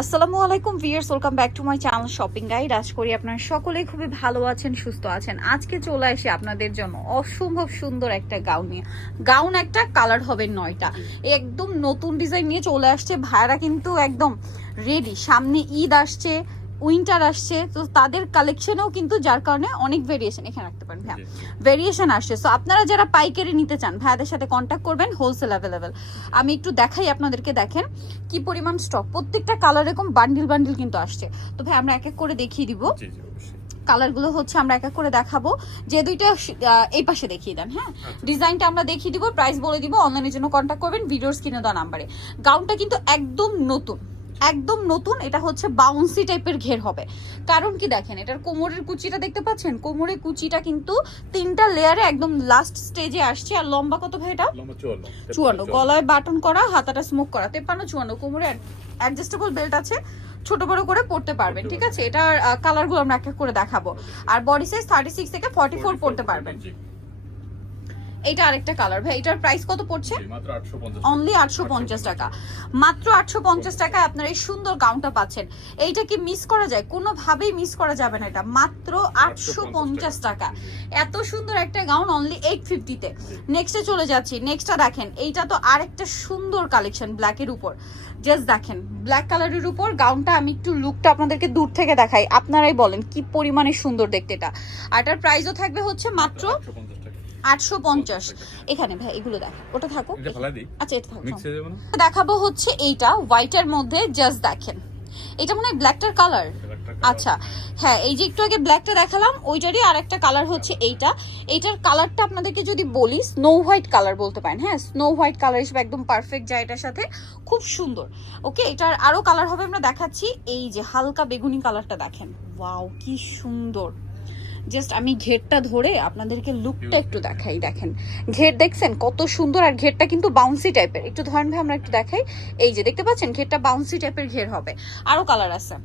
আসসালামু আলাইকুম viewers welcome back to my channel shopping guide. আশা করি আপনারা সকলেই খুবই ভালো আছেন সুস্থ আছেন। আজকে চলে আসি আপনাদের জন্য অসম্ভব সুন্দর একটা গাউন নিয়ে। গাউন একটা কালার হবে নয়টা। একদম নতুন ডিজাইন নিয়ে চলে আসছে। ভাইরা কিন্তু একদম রেডি সামনে ঈদ আসছে উইন্টার আসছে তো তাদের কালেকশনেও কিন্তু যার কারণে অনেক ভেরিয়েশন এখানে রাখতে পারেন হ্যাঁ ভেরিয়েশন আসছে। সো আপনারা যারা পাইকারি নিতে চান ভাইয়াদের সাথে কন্ট্যাক্ট করবেন হোলসেল অ্যাভেলেবেল আমি একটু দেখাই আপনাদেরকে দেখেন কি পরিমাণ স্টক প্রত্যেকটা কালার এরকম বান্ডিল বান্ডিল কিন্তু আসছে। তো ভাই আমরা এক এক করে দেখিয়ে দিব। কালারগুলো হচ্ছে আমরা এক এক করে দেখাবো। যে দুইটা এই পাশে দেখিয়ে দেন হ্যাঁ? আচ্ছা। ডিজাইনটা আমরা দেখিয়ে দিব প্রাইস বলে দিব অনলাইনের জন্য কন্ট্যাক্ট করবেন ভিডিওর স্ক্রিনে দেওয়া নাম্বারে গাউনটা কিন্তু একদম নতুন। একদম নতুন এটা হচ্ছে বাউন্সি টাইপের ঘের হবে। কারণ কি দেখেন এটার কোমরের কুচিটা দেখতে পাচ্ছেন? কোমরের কুচিটা কিন্তু তিনটা লেয়ারে একদম লাস্ট স্টেজে আসছে। আর লম্বা কত ভাই এটা? চুয়ান্ন। গলায় বাটন করা হাতাটা স্মোক করা। তেপান্ন চুয়ান্ন। কোমরে অ্যাডজাস্টেবল বেল্ট আছে। ছোট বড় করে পড়তে পারবেন ঠিক আছে? এটার কালারগুলো আমরা এক এক করে দেখাবো। আর বডি সাইজ থার্টি সিক্স থেকে ফর্টি ফোর পড়তে পারবেন। এটা আরেকটা কালার ভাই এটার প্রাইস কত পড়ছে? জি, মাত্র 850 অনলি আটশো পঞ্চাশ টাকা। মাত্র আটশো পঞ্চাশ টাকায় আপনারা এই সুন্দর গাউনটা পাচ্ছেন। এইটা কি মিস করা যায়? কোনোভাবেই মিস করা যাবে না এটা। মাত্র আটশো পঞ্চাশ টাকা। এত সুন্দর একটা গাউন অনলি এইট ফিফটিতে নেক্সটে চলে যাচ্ছি। নেক্সটটা দেখেন। এইটা তো আরেকটা সুন্দর কালেকশন ব্ল্যাকের উপর। জাস্ট দেখেন ব্ল্যাক কালারের উপর গাউনটা আমি একটু লুকটা আপনাদেরকে দূর থেকে দেখাই। আপনারাই বলেন কি পরিমাণে সুন্দর দেখতে এটা। আর এটার প্রাইসও থাকবে হচ্ছে মাত্র 850 টাকা আটশো পঞ্চাশ। এখানে ভাই এগুলো দেখেন ওটা দিই আচ্ছা এটা না? দেখাবো হচ্ছে এইটা হোয়াইটের মধ্যে জাস্ট দেখেন। এটা মনে হয় ব্ল্যাকটার কালার আচ্ছা হ্যাঁ এই যে একটু আগে ব্ল্যাকটা দেখালাম ওইটারই আর একটা কালার হচ্ছে এইটা। এইটার কালারটা আপনাদেরকে যদি বলি স্নো হোয়াইট কালার বলতে পারেন। হ্যাঁ স্নো হোয়াইট কালার হিসেবে একদম পারফেক্ট যায় এটার সাথে। খুব সুন্দর। ওকে এটার আরও কালার হবে আমরা দেখাচ্ছি। এই যে হালকা বেগুনি কালারটা দেখেন। ওয়াও কি সুন্দর। জাস্ট আমি ঘেরটা ধরে আপনাদেরকে লুকটা একটু দেখাই দেখেন। ঘের দেখছেন কত সুন্দর আর ঘেরটা কিন্তু বাউন্সি টাইপের একটু ধরেন ভাই আমরা একটু দেখাই। এই যে দেখতে পাচ্ছেন? ঘেরটা বাউন্সি টাইপের ঘের হবে। আরও কালার আছে।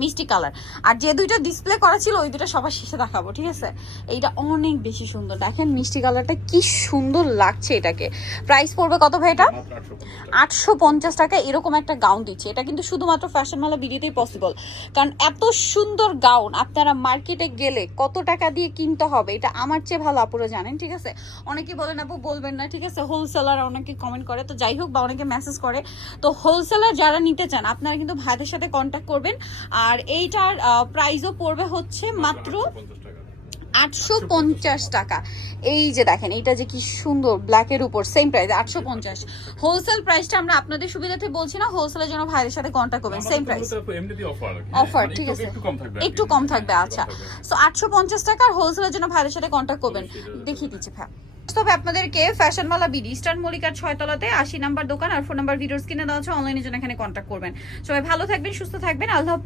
মিষ্টি কালার। আর যে দুইটা ডিসপ্লে করা ছিল, ওই দুটো সবার শেষে দেখাবো, ঠিক আছে? এইটা অনেক বেশি সুন্দর। দেখেন মিষ্টি কালারটা কি সুন্দর লাগছে এটাকে। প্রাইস পড়বে কত ভাই এটা? মাত্র 850 টাকা আটশো পঞ্চাশ টাকা। এরকম একটা গাউন দিচ্ছে। এটা কিন্তু শুধুমাত্র ফ্যাশন মালা ভিডিওতেই পসিবল কারণ এত সুন্দর গাউন আপনারা মার্কেটে গেলে কত টাকা দিয়ে কিনতে হবে, এটা আমার চেয়ে ভালো আপুরা জানেন, ঠিক আছে? অনেকে বলেন, আপু, বলবেন না। ঠিক আছে? হোলসেলার অনেকে কমেন্ট করে। তো যাই হোক, বা অনেকে মেসেজ করে। তো হোলসেলার যারা নিতে চান, আপনারা কিন্তু ভাইদের সাথে কন্ট্যাক্ট করবেন। আর এইটার প্রাইসও পড়বে হচ্ছে মাত্র আটশো পঞ্চাশ টাকা। এই যে দেখেন এইটা যে কি সুন্দর ব্ল্যাকের উপর সেম প্রাইস আটশো পঞ্চাশ। হোলসেল প্রাইসটা আমরা আপনাদের সুবিধাতে বলছি না হোলসেলের জন্য ভাইয়ের সাথে কন্ট্যাক্ট করবেন সেম প্রাইস অফার ঠিক আছে। একটু কম থাকবে থাকবে আচ্ছা। সো আটশো পঞ্চাশ টাকা আর হোলসেলের জন্য ভাইয়ের সাথে কন্ট্যাক্ট করবেন। দেখিয়ে দিচ্ছি ভাই তবে আপনাদেরকে fashion Mala B D eastern মলিকার ছয়তলাতে আশি নাম্বার দোকান আর ফোন নাম্বার ভিডিওস কিনে দেওয়া আছে অনলাইনের জন্য এখানে কন্ট্যাক্ট করবেন। সবাই ভালো থাকবেন সুস্থ থাকবেন আল্লাহ।